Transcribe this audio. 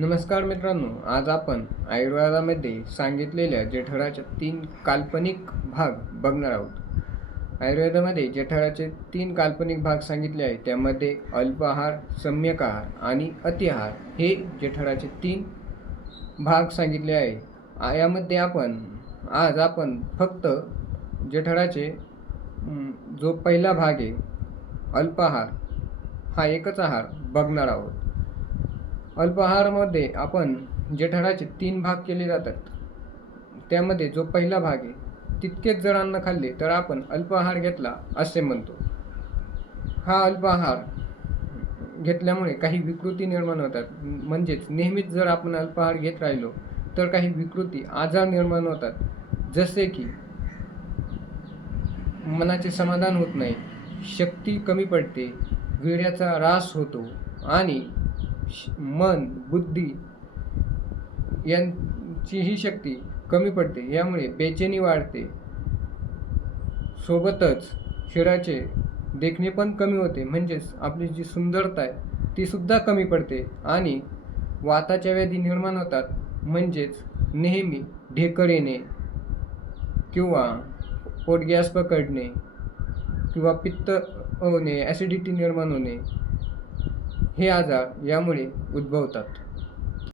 नमस्कार मित्रांनो, आज आपण आयुर्वेदामध्ये सांगितलेल्या जठराच्या 3 काल्पनिक भाग बघणार आहोत. आयुर्वेदामध्ये जठराचे 3 काल्पनिक भाग सांगितले आहेत. त्यामध्ये अल्प आहार, सम्यक आहार आणि अतिआहार हे जठराचे 3 भाग सांगितले आहे. यामध्ये आज आपण फक्त जठराचे जो पहिला भाग आहे अल्प आहार, हा एकच आहार बघणार आहोत. अल्प आहारामध्ये आपण जठराचे 3 भाग केले जातात. त्यामध्ये जो पहिला भाग आहे तितकेच जर अन्न खाल्ले तर आपण अल्प आहार घेतला असे म्हणतो. हा अल्प आहार घेतल्यामुळे काही विकृती निर्माण होतात. म्हणजेच नेहमीच जर आपण अल्प आहार घेत राहिलो तर काही विकृती, आजार निर्माण होतात. जसे की मनाचे समाधान होत नाही, शक्ती कमी पडते, वीर्याचा ऱ्हास होतो आणि मन, बुद्धी यांचीही शक्ती कमी पडते. यामुळे बेचैनी वाढते. सोबतच शरीराचे देखणे पण कमी होते. म्हणजेच आपली जी सुंदरता आहे ती सुद्धा कमी पडते आणि वाताच्या व्याधी निर्माण होतात. म्हणजेच नेहमी ढेकर येणे किंवा पोट गॅस पकडणे किंवा पित्त होणे, ॲसिडिटी निर्माण होणे हे आजार यामुळे उद्भवतात.